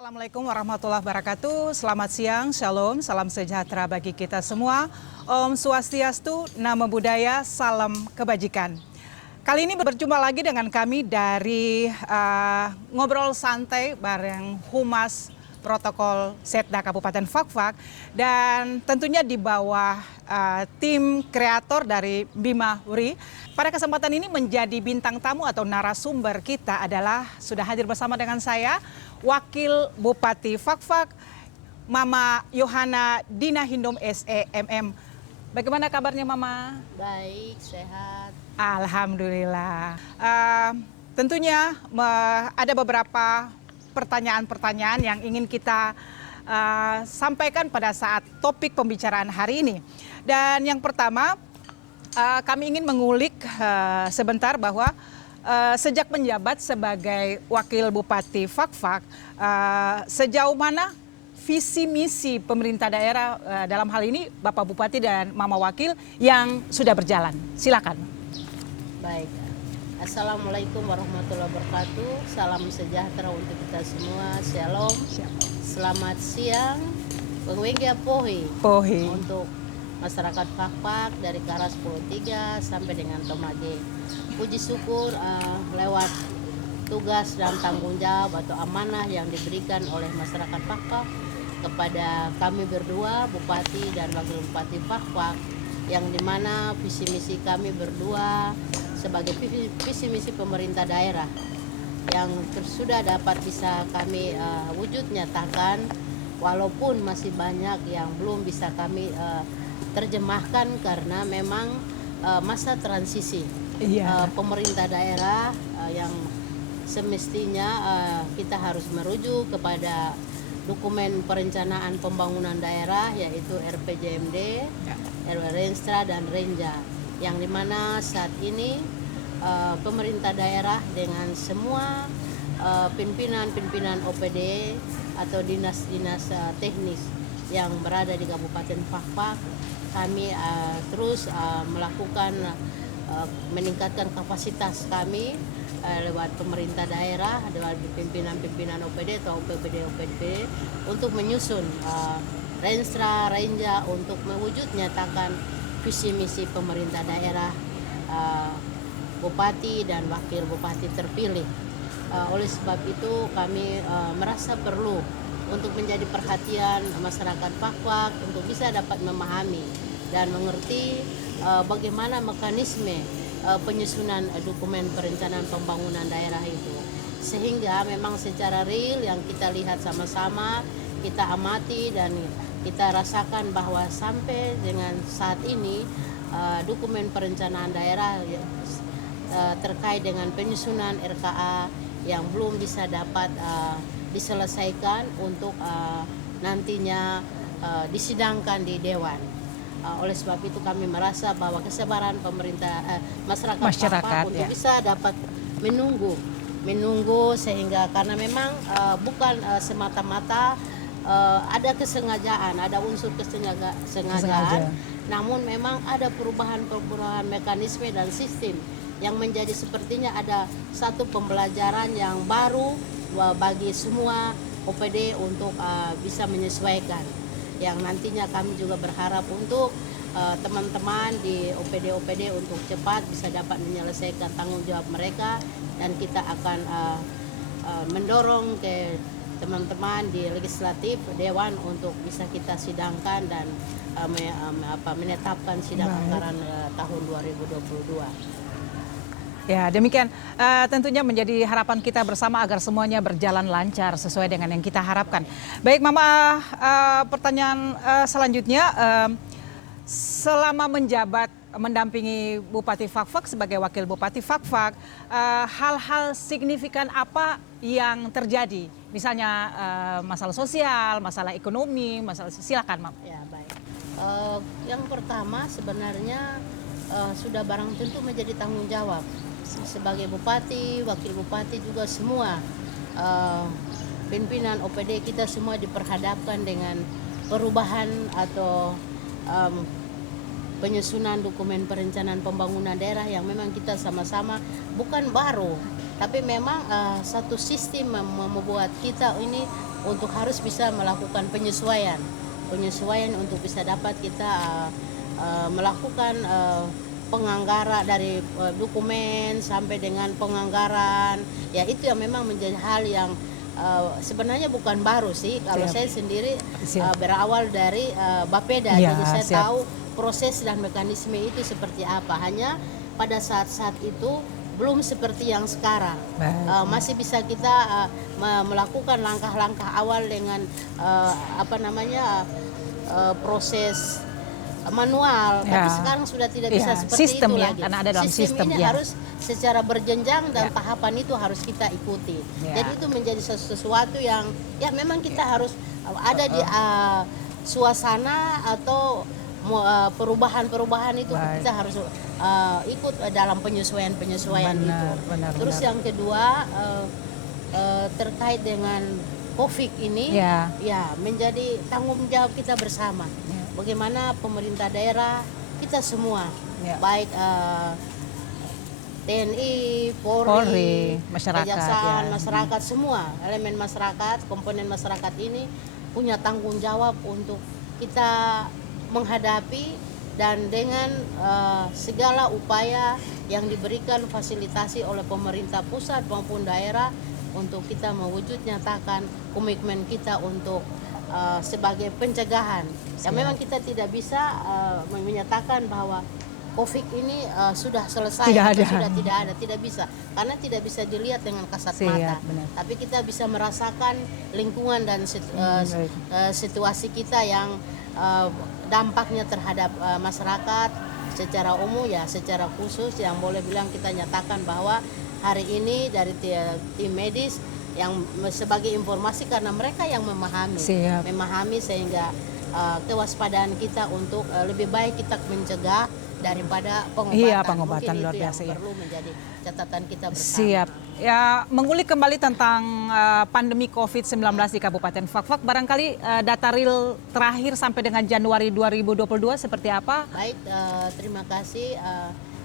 Assalamualaikum warahmatullahi wabarakatuh. Selamat siang, shalom, salam sejahtera bagi kita semua. Om Swastiastu, Namo Buddhaya, salam kebajikan. Kali ini berjumpa lagi dengan kami dari Ngobrol Santai bareng Humas Protokol Setda Kabupaten Fakfak, dan tentunya di bawah tim kreator dari Bima Wuri. Pada kesempatan ini menjadi bintang tamu atau narasumber kita adalah sudah hadir bersama dengan saya Wakil Bupati Fakfak, Mama Yohana Dina Hindom SEMM. Bagaimana kabarnya Mama? Baik, sehat. Alhamdulillah. Tentunya ada beberapa pertanyaan-pertanyaan yang ingin kita sampaikan pada saat topik pembicaraan hari ini. Dan yang pertama, kami ingin mengulik sebentar bahwa sejak menjabat sebagai Wakil Bupati Fakfak, sejauh mana visi misi pemerintah daerah dalam hal ini Bapak Bupati dan Mama Wakil yang sudah berjalan? Silakan. Baik. Assalamualaikum warahmatullahi wabarakatuh. Salam sejahtera untuk kita semua. Shalom. Selamat siang. Pengwenggia Pohi. Untuk masyarakat Fakfak dari Karas 103 sampai dengan Tomage. Puji syukur lewat tugas dan tanggung jawab atau amanah yang diberikan oleh masyarakat Fakfak kepada kami berdua, Bupati dan Wakil Bupati Fakfak, yang dimana visi misi kami berdua sebagai visi misi pemerintah daerah yang sudah dapat bisa kami wujud nyatakan, walaupun masih banyak yang belum bisa kami terjemahkan karena memang masa transisi. Pemerintah daerah yang semestinya kita harus merujuk kepada dokumen perencanaan pembangunan daerah, yaitu RPJMD, Renstra dan Renja, yang dimana saat ini pemerintah daerah dengan semua pimpinan OPD atau dinas-dinas teknis yang berada di Kabupaten Fakfak, kami terus melakukan meningkatkan kapasitas kami lewat pemerintah daerah, lewat pimpinan OPD atau OPD untuk menyusun Renstra, Renja untuk mewujud nyatakan visi misi pemerintah daerah, Bupati dan Wakil Bupati terpilih. Oleh sebab itu kami merasa perlu untuk menjadi perhatian masyarakat Fakfak untuk bisa dapat memahami dan mengerti bagaimana mekanisme penyusunan dokumen perencanaan pembangunan daerah itu, sehingga memang secara real yang kita lihat sama-sama, kita amati dan kita rasakan bahwa sampai dengan saat ini dokumen perencanaan daerah terkait dengan penyusunan RKA yang belum bisa dapat diselesaikan untuk nantinya disidangkan di Dewan. Oleh sebab itu kami merasa bahwa kesabaran masyarakat Fakfak untuk bisa dapat menunggu sehingga karena memang bukan semata-mata ada kesengajaan, ada unsur kesengajaan, namun memang ada perubahan mekanisme dan sistem yang menjadi sepertinya ada satu pembelajaran yang baru bagi semua OPD untuk bisa menyesuaikan, yang nantinya kami juga berharap untuk teman-teman di OPD untuk cepat bisa dapat menyelesaikan tanggung jawab mereka, dan kita akan mendorong ke teman-teman di legislatif Dewan untuk bisa kita sidangkan dan menetapkan sidang anggaran tahun 2022. Ya, demikian tentunya menjadi harapan kita bersama agar semuanya berjalan lancar sesuai dengan yang kita harapkan. Baik Mama, pertanyaan selanjutnya, selama menjabat mendampingi Bupati Fakfak sebagai Wakil Bupati Fakfak, hal-hal signifikan apa yang terjadi? Misalnya masalah sosial, masalah ekonomi, silakan Mama. Ya, baik. Yang pertama sebenarnya sudah barang tentu menjadi tanggung jawab sebagai Bupati, Wakil Bupati juga semua pimpinan OPD kita semua diperhadapkan dengan perubahan atau penyusunan dokumen perencanaan pembangunan daerah yang memang kita sama-sama bukan baru, tapi memang satu sistem membuat kita ini untuk harus bisa melakukan penyesuaian untuk bisa dapat kita melakukan penganggaran dari dokumen sampai dengan penganggaran. Ya itu yang memang menjadi hal yang sebenarnya bukan baru sih. Kalau saya sendiri berawal dari Bapeda, jadi saya tahu proses dan mekanisme itu seperti apa. Hanya pada saat-saat itu belum seperti yang sekarang. Masih bisa kita melakukan langkah-langkah awal dengan proses manual, tapi sekarang sudah tidak bisa seperti sistem itu ya, lagi. Karena ada dalam sistem ini harus secara berjenjang dan tahapan itu harus kita ikuti. Jadi itu menjadi sesuatu yang ya memang kita harus ada di suasana atau perubahan-perubahan itu kita harus ikut dalam penyesuaian itu. Terus yang kedua terkait dengan COVID ini ya menjadi tanggung jawab kita bersama. Bagaimana pemerintah daerah, kita semua, baik TNI, Polri, Kejaksaan, masyarakat, semua elemen masyarakat, komponen masyarakat ini punya tanggung jawab untuk kita menghadapi dan dengan segala upaya yang diberikan fasilitasi oleh pemerintah pusat maupun daerah untuk kita mewujud nyatakan komitmen kita untuk sebagai pencegahan. Ya memang kita tidak bisa menyatakan bahwa COVID ini sudah selesai atau sudah tidak bisa, karena tidak bisa dilihat dengan kasat mata. Tapi kita bisa merasakan lingkungan dan situasi kita yang dampaknya terhadap masyarakat secara umum ya, secara khusus yang boleh bilang kita nyatakan bahwa hari ini dari tim medis yang sebagai informasi karena mereka yang memahami sehingga kewaspadaan kita untuk lebih baik kita mencegah daripada pengobatan. Pengobatan luar biasa yang perlu menjadi catatan kita bersama. Siap. Ya, mengulik kembali tentang pandemi COVID-19 di Kabupaten Fak-Fak, barangkali data real terakhir sampai dengan Januari 2022 seperti apa? Baik, terima kasih.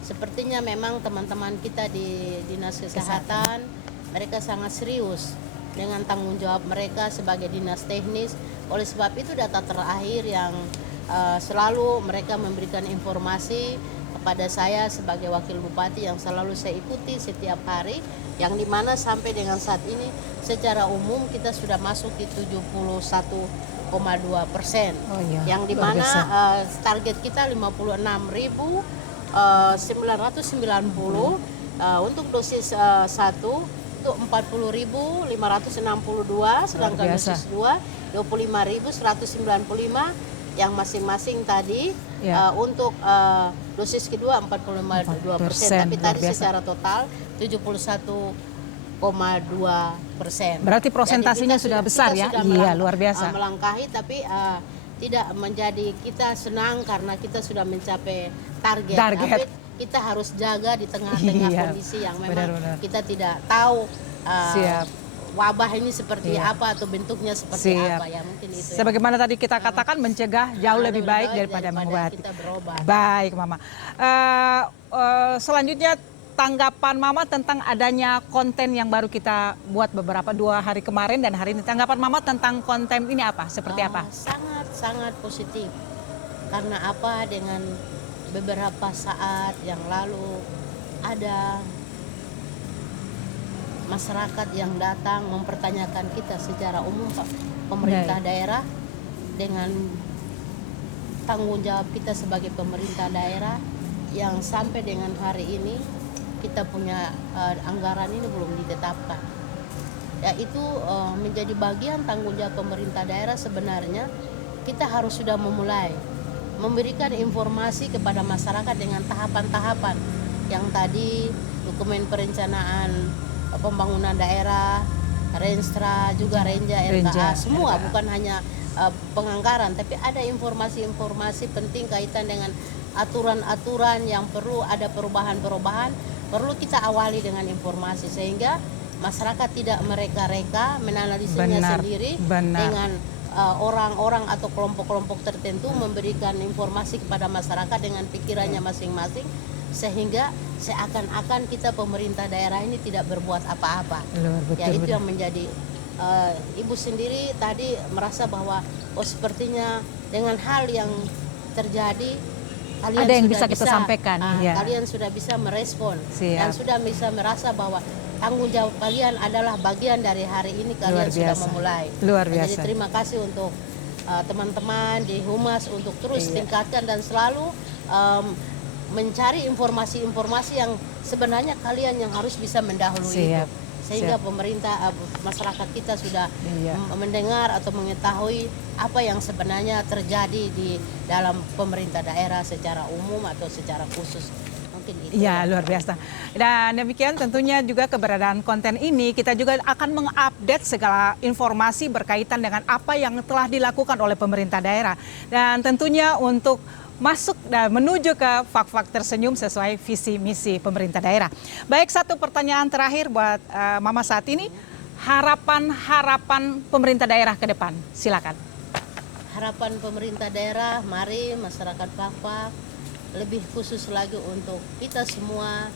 Sepertinya memang teman-teman kita di Dinas Kesehatan mereka sangat serius dengan tanggung jawab mereka sebagai dinas teknis. Oleh sebab itu data terakhir yang selalu mereka memberikan informasi kepada saya sebagai wakil bupati yang selalu saya ikuti setiap hari, yang dimana sampai dengan saat ini secara umum kita sudah masuk di 71,2%, yang dimana target kita 56.990 untuk dosis 1 itu 40.562, sedangkan dosis 2 25.195 yang masing-masing tadi untuk dosis kedua 45,2%, tapi tadi secara total 71,2%. Berarti prosentasinya sudah besar ya? Iya, luar biasa. Melangkahi, tapi tidak menjadi kita senang karena kita sudah mencapai target. Tapi kita harus jaga di tengah-tengah kondisi yang memang kita tidak tahu wabah ini seperti apa atau bentuknya seperti apa ya, mungkin itu. Sebagaimana tadi kita katakan, mencegah jauh lebih baik daripada mengobati. Baik, Mama. Selanjutnya tanggapan Mama tentang adanya konten yang baru kita buat beberapa 2 hari kemarin dan hari ini. Tanggapan Mama tentang konten ini apa? Seperti apa? Sangat positif. Karena apa, dengan beberapa saat yang lalu ada masyarakat yang datang mempertanyakan kita secara umum, Pak, pemerintah daerah, dengan tanggung jawab kita sebagai pemerintah daerah yang sampai dengan hari ini kita punya anggaran ini belum ditetapkan. Ya itu menjadi bagian tanggung jawab pemerintah daerah. Sebenarnya kita harus sudah memulai memberikan informasi kepada masyarakat dengan tahapan-tahapan yang tadi dokumen perencanaan pembangunan daerah, Renstra, juga Renja, RKA, semua bukan hanya penganggaran, tapi ada informasi-informasi penting kaitan dengan aturan-aturan yang perlu ada perubahan-perubahan, perlu kita awali dengan informasi sehingga masyarakat tidak mereka-reka menanalisanya sendiri dengan orang-orang atau kelompok-kelompok tertentu memberikan informasi kepada masyarakat dengan pikirannya masing-masing, sehingga seakan-akan kita pemerintah daerah ini tidak berbuat apa-apa. Itu yang menjadi Ibu sendiri tadi merasa bahwa sepertinya dengan hal yang terjadi kalian Ada yang sudah bisa kita sampaikan, ya. kalian sudah bisa merespon Siap. dan sudah bisa merasa bahwa tanggung jawab kalian adalah bagian dari hari ini kalian sudah memulai. Luar biasa. Jadi terima kasih untuk teman-teman di Humas untuk terus tingkatkan dan selalu mencari informasi-informasi yang sebenarnya kalian yang harus bisa mendahului itu. Sehingga pemerintah, masyarakat kita sudah mendengar atau mengetahui apa yang sebenarnya terjadi di dalam pemerintah daerah secara umum atau secara khusus. Mungkin itu. Ya, luar biasa. Dan demikian tentunya juga keberadaan konten ini kita juga akan mengupdate segala informasi berkaitan dengan apa yang telah dilakukan oleh pemerintah daerah. Dan tentunya untuk masuk dan menuju ke Fak-Fak Tersenyum sesuai visi misi pemerintah daerah. Baik, satu pertanyaan terakhir buat Mama saat ini, harapan pemerintah daerah ke depan, silakan. Harapan pemerintah daerah, mari masyarakat Fak-Fak, lebih khusus lagi untuk kita semua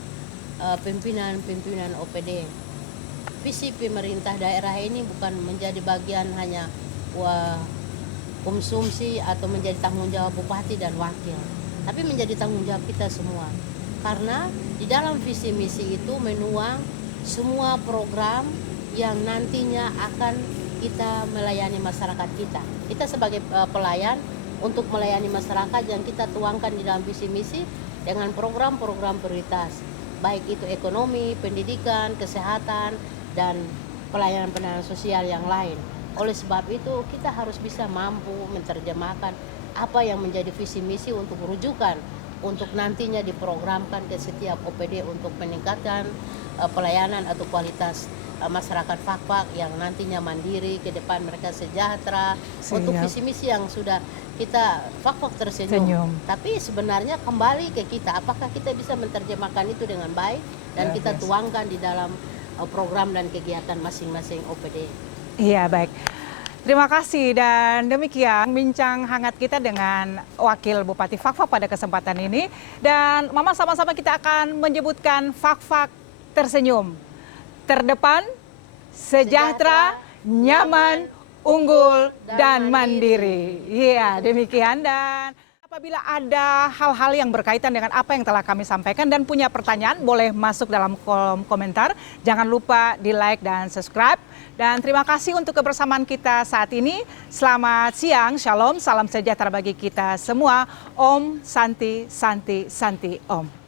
pimpinan-pimpinan OPD. Visi pemerintah daerah ini bukan menjadi bagian hanya konsumsi atau menjadi tanggung jawab bupati dan wakil, tapi menjadi tanggung jawab kita semua. Karena di dalam visi misi itu menuang semua program yang nantinya akan kita melayani masyarakat kita. Kita sebagai pelayan untuk melayani masyarakat yang kita tuangkan di dalam visi misi dengan program-program prioritas, baik itu ekonomi, pendidikan, kesehatan, dan pelayanan-pelayanan sosial yang lain. Oleh sebab itu kita harus bisa mampu menerjemahkan apa yang menjadi visi misi untuk rujukan untuk nantinya diprogramkan ke setiap OPD untuk meningkatkan pelayanan atau kualitas masyarakat Fak-Fak yang nantinya mandiri, ke depan mereka sejahtera. Untuk visi misi yang sudah kita Fak-Fak tersenyum. Tapi sebenarnya kembali ke kita, apakah kita bisa menerjemahkan itu dengan baik dan kita tuangkan di dalam program dan kegiatan masing-masing OPD. Iya, baik. Terima kasih dan demikian bincang hangat kita dengan Wakil Bupati Fak-Fak pada kesempatan ini. Dan Mama sama-sama kita akan menyebutkan Fak-Fak Tersenyum. Terdepan, sejahtera, nyaman, unggul, dan mandiri. Iya, demikian. Dan apabila ada hal-hal yang berkaitan dengan apa yang telah kami sampaikan dan punya pertanyaan, boleh masuk dalam kolom komentar. Jangan lupa di like dan subscribe. Dan terima kasih untuk kebersamaan kita saat ini. Selamat siang, shalom, salam sejahtera bagi kita semua. Om Santi, Santi, Santi, Om.